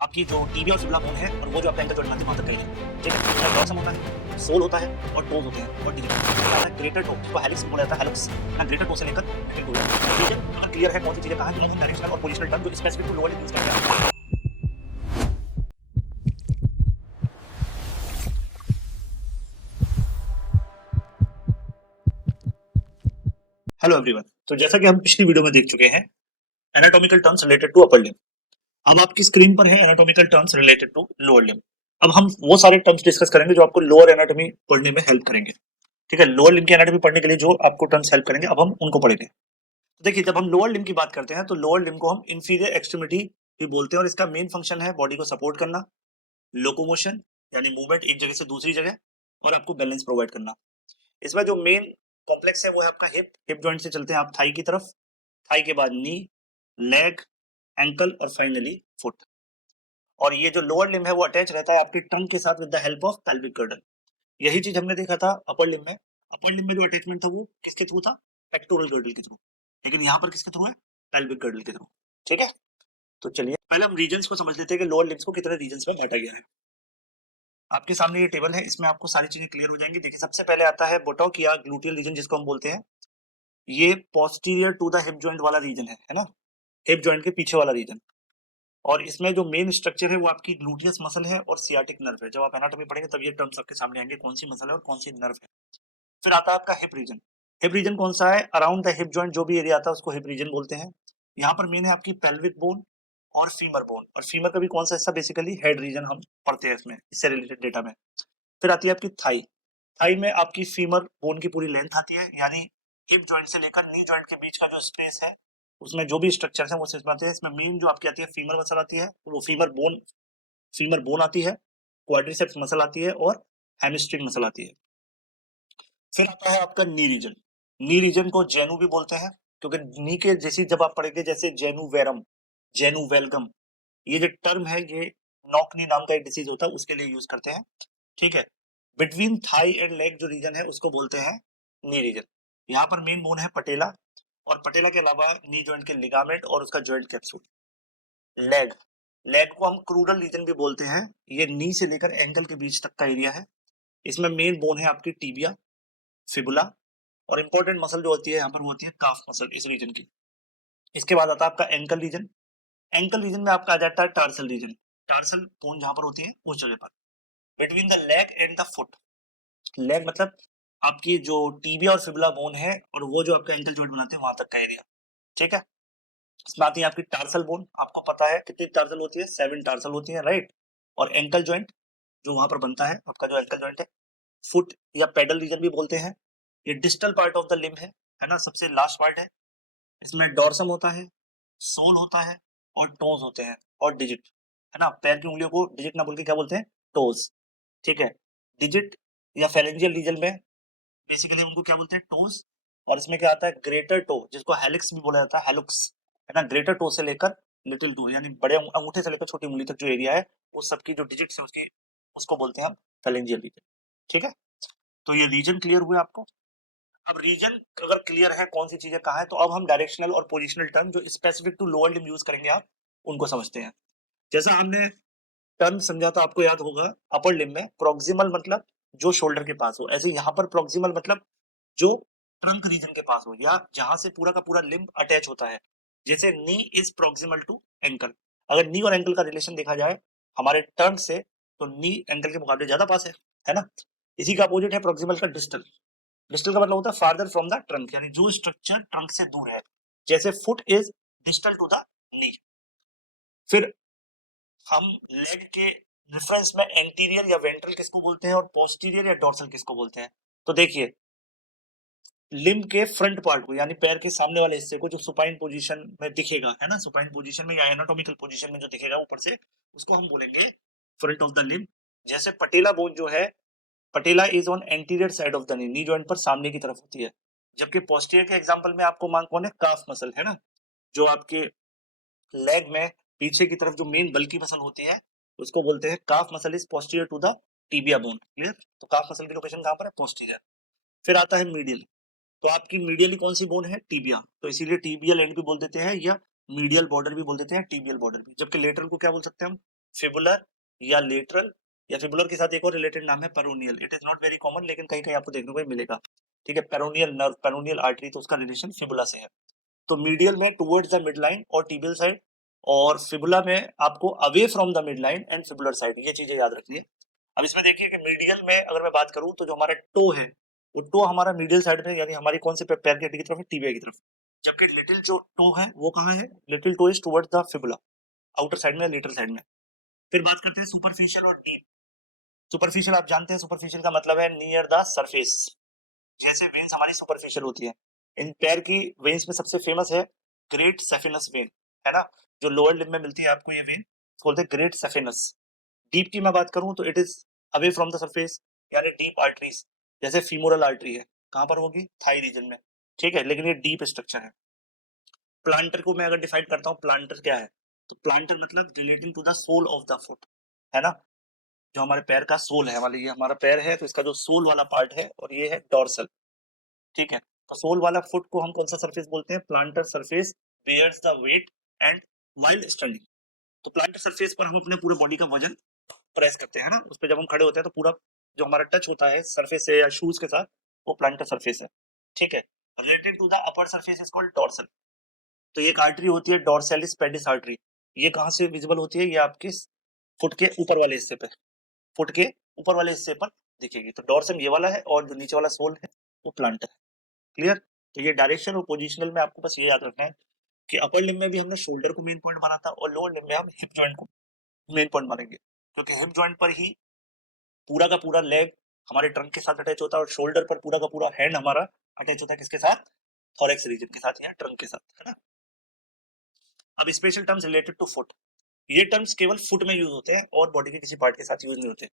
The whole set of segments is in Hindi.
आपकी जो टीबिया और फिबुला बोन है और वो जो आपका एंकल जॉइंट बनाते हैं वहां तक कहीं है, ठीक है। उसका डॉर्सम होता है, सोल होता है और टोज होते हैं और डिजिट आता है ग्रेटर टो, जिसको हेलिक्स बोला जाता है, हेलिक्स ना ग्रेटर टो से लेकर मिडिल टो तक। ठीक है, अगर क्लियर है कौन सी चीजें कहां है, तो हम डायरेक्शनल और पोजीशनल टर्म जो specific to lower limb use करेंगे। हेलो एवरीवन, तो जैसा कि हम पिछली वीडियो में देख चुके हैं anatomical terms related to upper limb. अब आपकी स्क्रीन पर है anatomical terms related to lower limb. अब हम वो सारे टर्म्स डिस्कस करेंगे जो आपको लोअर एनाटॉमी पढ़ने में हेल्प करेंगे। ठीक है, लोअर लिम्ब की एनाटॉमी पढ़ने के लिए जो आपको टर्म्स हेल्प करेंगे अब हम उनको पढ़ेंगे। तो देखिए, जब हम लोअर लिम्ब की बात करते हैं तो लोअर लिम्ब को हम इंफीरियर एक्सट्रीमिटी भी बोलते हैं और इसका मेन फंक्शन है बॉडी को सपोर्ट करना, लोकोमोशन यानी मूवमेंट एक जगह से दूसरी जगह, और आपको बैलेंस प्रोवाइड करना। इसमें जो मेन कॉम्प्लेक्स है वो है आपका हिप। हिप जॉइंट से चलते हैं आप थाई की तरफ, थाई के बाद नी, लेग, एंकल और फाइनली फुट। और ये जो लोअर लिम्ब है वो अटैच रहता है आपकी टंग के साथ with the help of pelvic girdle. यही चीज हमने देखा था अपर लिम्ब में। अपर लिम्ब में जो अटैचमेंट था वो किसके थ्रू था? पेक्टोरल गर्डल के थ्रू। लेकिन यहाँ पर किसके थ्रू है? पेल्विक गर्डल के थ्रू। ठीक है, तो चलिए पहले हम रीजन्स को समझ लेते हैं कि लोअर लिम्स को कितने रीजन्स में बांटा गया है। आपके सामने ये टेबल है, इसमें आपको सारी चीजें क्लियर हो जाएंगी। देखिए, सबसे पहले आता है बुटॉक या ग्लूटियल रीजन जिसको हम बोलते हैं। ये posterior to the hip joint वाला रीजन है ना, हिप जॉइंट के पीछे वाला रीजन। और इसमें जो मेन स्ट्रक्चर है वो आपकी ग्लूटियस मसल है और सियाटिक नर्व है। जब आप एनाटॉमी पढ़ेंगे तब ये टर्म्स आपके सामने आएंगे, कौन सी मसल है और कौन सी नर्व है। फिर आता है आपका हिप रीजन। हिप रीजन कौन सा है? अराउंड द हिप जॉइंट जो भी एरिया आता है उसको हिप रीजन बोलते हैं। यहाँ पर मेन है आपकी पेल्विक बोन और फीमर बोन। और फीमर का भी कौन सा हिस्सा? बेसिकली हेड रीजन हम पढ़ते हैं इसमें, इससे रिलेटेड डेटा में। फिर आती है आपकी थाई। थाई में आपकी फीमर बोन की पूरी लेंथ आती है, यानी हिप जॉइंट से लेकर नी जॉइंट के बीच का जो स्पेस है उसमें जो भी स्ट्रक्चर है वो सिर्फ आते हैं। इसमें मेन जो आपकी आती है फीमर मसल आती है, वो फीमर बोन आती है, क्वाड्रिसेप्स मसल आती है और हैमस्ट्रिंग मसल आती है। फिर आता है आपका नी रीजन। नी रीजन को जेनु भी बोलते हैं, क्योंकि नी के जैसी जब आप पढ़ेंगे जैसे जेनु वेरम, जेनु वेलगम, ये जो टर्म है ये नॉक नी नाम का एक डिसीज होता है उसके लिए यूज करते हैं। ठीक है, बिटवीन थाई एंड लेग जो रीजन है उसको बोलते हैं नी रीजन। यहाँ पर मेन बोन है पटेला, और पटेला के अलावा नी जॉइंट के लिगामेंट और उसका जॉइंट कैप्सूल। लेग, लेग को हम क्रूरल रीजन भी बोलते हैं। ये नी से लेकर एंकल के बीच तक का एरिया है। इसमें मेन बोन है आपकी टीबिया, फिबुला, और इंपॉर्टेंट मसल जो होती है यहाँ पर वो होती है काफ मसल इस रीजन की। इसके बाद आता है आपका एंकल रीजन। एंकल रीजन में आपका आ जाता है टार्सल रीजन। टार्सल बोन जहां पर होती है उस जगह पर, between the leg and the foot. Leg मतलब आपकी जो टीबिया और फिबुला बोन है और वो जो आपका एंकल जॉइंट बनाते हैं वहां तक का एरिया। ठीक है, इसमें आती है आपकी टार्सल बोन। आपको पता है कितनी टार्सल होती है? 7 टार्सल होती है, राइट। और एंकल जॉइंट जो वहां पर बनता है आपका जो एंकल जॉइंट है, फुट या पेडल रीजन भी बोलते हैं। ये distal part of the limb है ना, सबसे लास्ट पार्ट है। इसमें डॉर्सम होता है, सोल होता है और टोज होते हैं और डिजिट, है ना। पैर की उंगलियों को डिजिट ना बोल के क्या बोलते हैं? टोज। ठीक है, डिजिट या फेरेंजियल रीजन में बेसिकली उनको क्या बोलते हैं? टोज। और इसमें क्या आता है? ग्रेटर टो, जिसको हेलिक्स भी बोला जाता है, हेलुक्स, है ना। ग्रेटर टो से लेकर लिटिल टो, यानी बड़े अंगूठे से लेकर छोटी उंगली तक जो एरिया है वो सबकी जो डिजिट है उसकी, उसको बोलते हैं हम फेरेंजियल रीजन। ठीक है, तो ये रीजन क्लियर हुए आपको। अब रीजन अगर क्लियर है कौन सी चीजें कहाँ है, तो अब हम डायरेक्शनल और पोजिशनल टर्म जो specific to lower limb use करेंगे आप उनको समझते हैं। जैसा हमने टर्म समझा था आपको याद होगा, अपर लिम्ब में प्रोक्सिमल मतलब जो शोल्डर के पास हो, ऐसे यहाँ पर प्रोक्सिमल मतलब जो ट्रंक रीजन के पास हो या जहां से पूरा का पूरा लिम्ब अटैच होता है। जैसे नी इज प्रोक्सिमल टू एंकल। अगर नी और एंकल का रिलेशन देखा जाए हमारे टर्म से, तो नी एंकल के मुकाबले ज्यादा पास है ना। इसी का अपोजिट है प्रोक्सिमल का डिस्टल। डिस्टल का मतलब होता है फार्दर फ्रॉम द ट्रंक, यानी जो स्ट्रक्चर ट्रंक से दूर है। जैसे foot is distal to the knee. फिर हम लेग के रेफरेंस में एंटीरियर या वेंट्रल किसको बोलते हैं और पोस्टीरियर या डॉर्सल किसको बोलते हैं? तो देखिए, लिम्ब के फ्रंट पार्ट को यानी पैर के सामने वाले हिस्से को जो सुपाइन पोजीशन में दिखेगा, है ना, सुपाइन पोजीशन में या एनाटॉमिकल पोजीशन में जो दिखेगा ऊपर से, उसको हम बोलेंगे फ्रंट ऑफ द लिम्ब। जैसे पटेला बोन जो है, patella is on anterior side of the knee, knee joint पर सामने की तरफ होती है। जबकि पोस्टीरियर के एग्जांपल में आपको मांग कौन है? काफ मसल, है ना, जो आपके लेग में पीछे की तरफ जो मेन बल्की मसल होती है उसको बोलते हैं calf muscle is posterior to the tibia bone. Clear? तो काफ मसल की लोकेशन कहां पर है? पोस्टीरियर। फिर आता है मीडियल। तो आपकी मीडियली कौन सी बोन है? टीबिया, तो इसीलिए टीबियल एंड भी बोल देते हैं या मीडियल बॉर्डर भी बोल देते हैं, टीबियल बॉर्डर भी। जबकि लेटरल को क्या बोल सकते हैं हम? फिबुलर या लेटरल, या फिबुलर के साथ एक और रिलेटेड नाम है peroneal. It is not very common, लेकिन कहीं कहीं आपको देखने को मिलेगा। ठीक है, पेरोनियल नर्व, पेरोनियल आर्टरी, तो उसका रिलेशन फिबुला से है। तो मीडियल में टुवर्ड्स द मिड लाइन और टिबियल साइड, और फिबुला में आपको away from the mid line and fibular side, ये चीजें याद रखिए। अब इसमें देखिए कि मीडियल में अगर मैं बात करूं तो जो हमारा टो है, वो टो हमारा मीडियल साइड में, यानी हमारी कौन से पैर की हड्डी की तरफ है, टिबिया की तरफ। जबकि लिटिल जो टो है वो कहाँ है, little toe is towards the fibula, outer side में, लेटरल साइड में। फिर बात करते हैं सुपरफिशियल और डीप। सुपरफिशियल आप जानते हैं, सुपरफिशियल का मतलब है नियर द सरफेस। जैसे वेन्स हमारी सुपरफिशियल होती है, इन पैर की वेन्स में सबसे फेमस है ग्रेट सेफिनस वेन, है ना, जो लोअर लिम्ब में मिलती है आपको ये वेन, बोलते हैं ग्रेट सेफिनस। डीप की मैं बात करूं तो it is away from the surface, यानी डीप आर्टरीज, जैसे फीमोरल आर्टरी है, कहां पर होगी, थाई रीजन में। ठीक है, लेकिन ये डीप स्ट्रक्चर है। प्लांटर को मैं अगर डिफाइन करता हूँ, प्लांटर क्या है, तो प्लांटर मतलब relating to the sole of the foot, है ना, जो हमारे पैर का सोल है, वाले ये हमारा पैर है तो इसका जो सोल वाला पार्ट है, और ये है डोर्सल। ठीक है, तो सोल वाला फुट को हम कौन सा सरफेस बोलते हैं, plantar surface bears the weight and while standing. तो प्लांटर सरफेस पर हम अपने पूरे बॉडी का वजन प्रेस करते हैं ना, उस पर जब हम खड़े होते हैं तो पूरा जो हमारा टच होता है सरफेस से या शूज के साथ, वो प्लांटर सरफेस है। ठीक है, related to the upper surface is called dorsal. तो ये एक आर्टरी होती है डोर्सेलिस पेडिस आर्टरी, ये कहाँ से विजिबल होती है, ये आपके फुट के ऊपर वाले हिस्से पे, फुट के ऊपर वाले हिस्से पर दिखेगी। तो डोर्सल ये वाला है और जो नीचे वाला सोल है वो प्लांटर है। क्लियर। तो ये डायरेक्शन और पोजिशनल में आपको बस ये याद रखना है कि अपर लिम्ब में भी हमने शोल्डर को मेन पॉइंट माना था, और लोअर लिम्ब में हम हिप जॉइंट को मेन पॉइंट मानेंगे, क्योंकि हिप जॉइंट पर ही पूरा का पूरा लेग हमारे ट्रंक के साथ अटैच होता है, और शोल्डर पर पूरा का पूरा हैंड हमारा अटैच होता है किसके साथ, थोरैक्स रीजन के साथ या ट्रंक के साथ, है ना। अब special terms related to foot, ये टर्म्स केवल फुट में यूज होते हैं और बॉडी के किसी पार्ट के साथ यूज नहीं होते।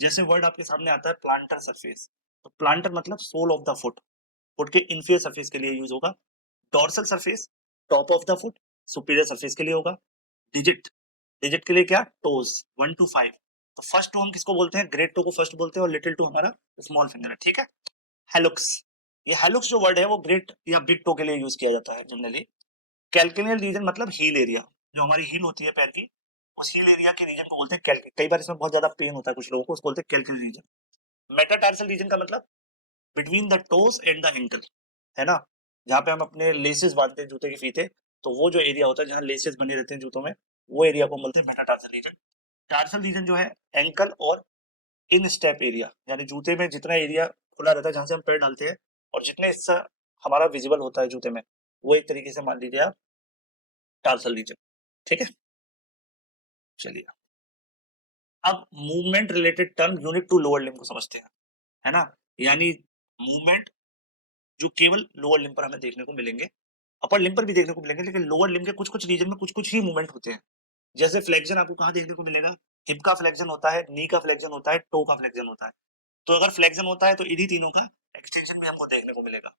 जैसे वर्ड आपके सामने आता है प्लांटर सरफेस, तो प्लांटर मतलब sole of the foot, foot के इंफीरियर सरफेस के लिए यूज होगा। Dorsal surface top of the foot, superior surface के लिए होगा। डिजिट, डिजिट के लिए क्या, टोज 1 to 5। तो फर्स्ट टू हम किसको बोलते हैं, ग्रेट टो को फर्स्ट बोलते हैं, और लिटिल टू हमारा स्मॉल फिंगर है। ठीक है, हेलुक्स, ये हेलुक्स जो वर्ड है वो ग्रेट या बिग टो के लिए यूज किया जाता है जनरली। कैल्केनियल रीजन मतलब हील एरिया, जो हमारी हील होती है पैर की, उस हील एरिया के रीजन को बोलते हैं कैल्के। कई बार इसमें बहुत ज्यादा पेन होता है कुछ लोगों को, उसको बोलते हैं कैल्केनियल रीजन। मेटाटार्सल रीजन का मतलब between the toes and the ankle, है ना, जहाँ पे हम अपने लेसेस बांधते हैं जूते के फीते, तो वो जो एरिया होता है जहाँ लेसेस बने रहते हैं जूतों में, वो एरिया को बोलते हैं मेटाटार्सल रीजन। टार्सल रीजन जो है एंकल और इन स्टेप एरिया, यानी जूते में जितना एरिया खुला रहता है जहां से हम पैर डालते हैं, और जितने हिस्सा हमारा विजिबल होता है जूते में, वो एक तरीके से मान लीजिए आप टार्सल रीजन। ठीक है, चलिए अब movement related term unique to lower limb को समझते हैं, है ना, यानी मूवमेंट जो केवल लोअर लिम्ब पर हमें देखने को मिलेंगे, अपर लिम्ब पर भी देखने को मिलेंगे, लेकिन लोअर लिम्ब के कुछ कुछ रीजन में कुछ कुछ ही मूवमेंट होते हैं। जैसे फ्लेक्शन आपको कहाँ देखने को मिलेगा, हिप का फ्लेक्शन होता है, नी का फ्लेक्शन होता है, टो का फ्लेक्शन होता है। तो अगर फ्लेक्शन होता है तो इन्हीं तीनों का एक्सटेंशन भी हमको देखने को मिलेगा।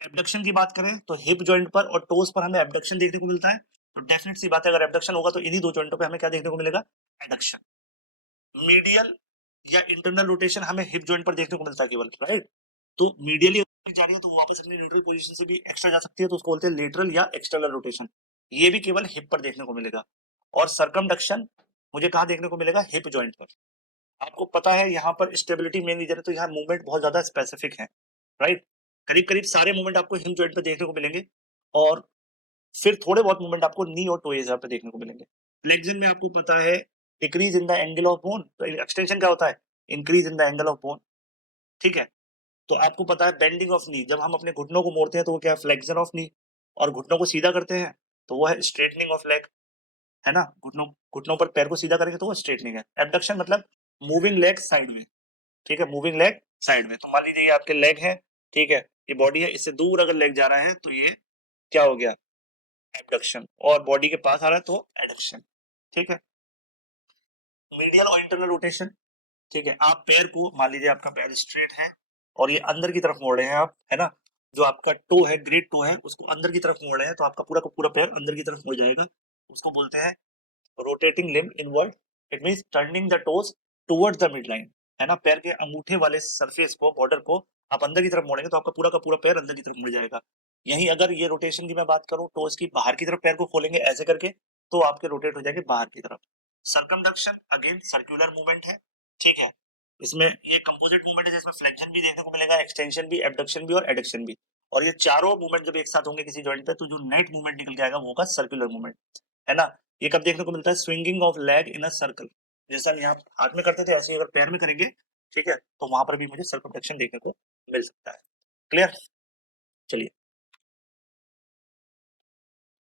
एबडक्शन की बात करें तो हिप जॉइंट पर और टोस पर हमें एबडक्शन देखने को मिलता है, तो डेफिनेट सी बात है अगर एबडक्शन होगा तो इन्हीं दो जॉइंटों पे हमें क्या देखने को मिलेगा, एडक्शन। मीडियल या इंटरनल रोटेशन हमें हिप जॉइंट पर देखने को मिलता है केवल, राइट। तो मीडियली जा रही है तो वापस अपनी न्यूट्रल पोजीशन से भी एक्स्ट्रा जा सकती है, तो उसको बोलते हैं लेटरल या एक्सटर्नल रोटेशन, ये भी केवल हिप पर देखने को मिलेगा। और सरकमडक्शन मुझे कहाँ देखने को मिलेगा, हिप जॉइंट पर। आपको पता है यहाँ पर स्टेबिलिटी मेन रीजन है, तो यहाँ मूवमेंट बहुत ज्यादा स्पेसिफिक है, राइट। करीब करीब सारे मूवमेंट आपको हिप जॉइंट पे देखने को मिलेंगे, और फिर थोड़े बहुत मूवमेंट आपको नी और टो एरिया पे देखने को मिलेंगे। फ्लेक्शन में आपको पता है decrease in the angle of bone, तो एक्सटेंशन क्या होता है, increase in the angle of bone. ठीक है, तो आपको पता है बेंडिंग ऑफ नी, जब हम अपने घुटनों को मोड़ते हैं तो वो क्या है, फ्लेक्शन ऑफ नी, और घुटनों को सीधा करते हैं तो वो है स्ट्रेटनिंग ऑफ लेग, है ना, घुटनों घुटनों पर पैर को सीधा करेंगे तो वो स्ट्रेटनिंग है। एबडक्शन मतलब मूविंग लेग साइड में। ठीक है, मूविंग लेग साइड में, तो मान लीजिए ये आपके लेग है, ठीक है, ये बॉडी है, इससे दूर अगर लेग जा रहा है तो ये क्या हो गया, एबडक्शन, और बॉडी के पास आ रहा है तो एडक्शन। ठीक है, मीडियल और इंटरनल रोटेशन। ठीक है, आप पैर को मान लीजिए आपका पैर स्ट्रेट है और ये अंदर की तरफ मोड़ रहे हैं आप, है ना, जो आपका टो है, ग्रेट टो है, उसको अंदर की तरफ मोड़ रहे हैं, तो आपका पूरा का पूरा पैर अंदर की तरफ मुड़ जाएगा, उसको बोलते हैं rotating limb inward. It means turning the toes towards the mid line, है ना, पैर के अंगूठे वाले सरफेस को, बॉर्डर को आप अंदर की तरफ मोड़ेंगे तो आपका पूरा का पूरा पैर अंदर की तरफ मुड़ जाएगा। यहीं अगर ये रोटेशन की मैं बात करूं, टोज की बाहर की तरफ पैर को खोलेंगे ऐसे करके, तो आपके रोटेट हो जाएंगे बाहर की तरफ। सर्कमडक्शन अगेन सर्कुलर मूवमेंट है, ठीक है। इसमें ये कंपोजिट मूवमेंट है जिसमें फ्लेक्शन भी देखने को मिलेगा, एक्सटेंशन भी, एबडक्शन भी और एडक्शन भी। और ये चारों मूवमेंट जब एक साथ होंगे किसी जॉइंट पे तो जो नेट मूवमेंट निकल के आएगा वो होगा सर्कुलर मूवमेंट, है ना। ये कब देखने को मिलता है? Swinging of leg in a circle, जैसा हम यहाँ हाथ में करते थे ऐसे ही अगर पैर में करेंगे, ठीक है, तो वहां पर भी मुझे सर्कमडक्शन देखने को मिल सकता है। क्लियर? चलिए,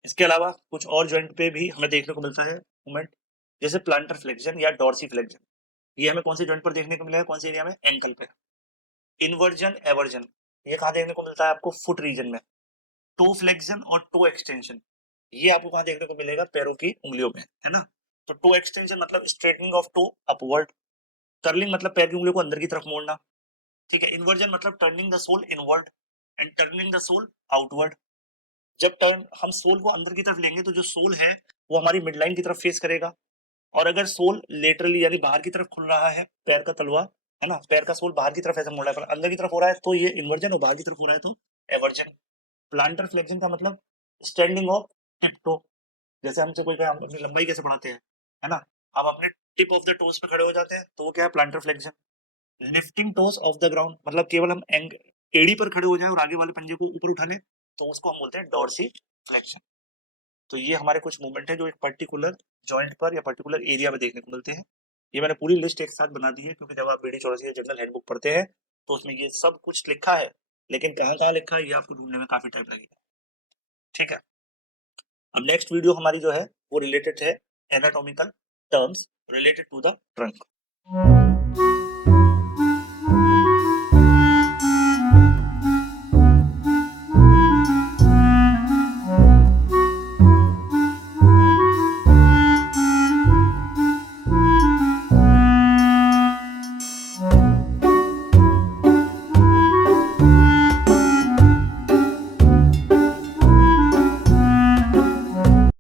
इसके अलावा कुछ और जॉइंट पे भी हमें देखने को मिलता है मूवमेंट, जैसे प्लांटर फ्लेक्शन या डॉर्सी फ्लेक्शन। ये हमें कौन से जॉइंट पर देखने को मिलेगा, कौन से एरिया में? एंकल पे। इन्वर्जन एवर्जन, ये कहाँ देखने को मिलता है आपको? फुट रीजन में। टो फ्लेक्शन और टो एक्सटेंशन, ये आपको कहाँ देखने को मिलेगा? पैरों की उंगलियों में, है ना। तो टो एक्सटेंशन मतलब straightening of toe upward, curling मतलब पैर की उंगलियों को अंदर की तरफ मोड़ना, ठीक है। इन्वर्जन मतलब turning the sole inward and turning the sole outward. जब टर्न हम सोल को अंदर की तरफ लेंगे तो जो सोल है वो हमारी मिडलाइन की तरफ फेस करेगा, और अगर सोल लेटरली यानी बाहर की तरफ खुल रहा है, पैर का तलवा, है ना, पैर का सोल बाहर की तरफ ऐसा मुड़ रहा है पर अंदर की तरफ हो रहा है तो ये इन्वर्जन, और बाहर की तरफ हो रहा है तो एवर्जन। प्लांटर फ्लेक्शन का मतलब स्टैंडिंग ऑफ टिप टो, जैसे हमसे कोई कहे हम अपनी लंबाई कैसे बढ़ाते हैं, है ना, हम अपने टिप ऑफ द टोज पे खड़े हो जाते हैं तो वो क्या है? Plantar flexion. Lifting toes off the ground मतलब केवल हम एड़ी पर खड़े हो जाए और आगे वाले पंजे को ऊपर उठा लें तो उसको हम बोलते हैं डॉर्सी फ्लेक्शन। तो ये हमारे कुछ मूवमेंट है जो एक पर्टिकुलर जॉइंट पर या पर्टिकुलर एरिया में देखने को मिलते हैं। ये मैंने पूरी लिस्ट एक साथ बना दी है क्योंकि जब आप बीडी चौरसिया जनरल हैंडबुक पढ़ते हैं तो उसमें ये सब कुछ लिखा है, लेकिन कहाँ कहाँ लिखा है ये आपको ढूंढने में काफी टाइम लगेगा, ठीक है। अब नेक्स्ट वीडियो हमारी जो है वो रिलेटेड है anatomical terms related to the trunk.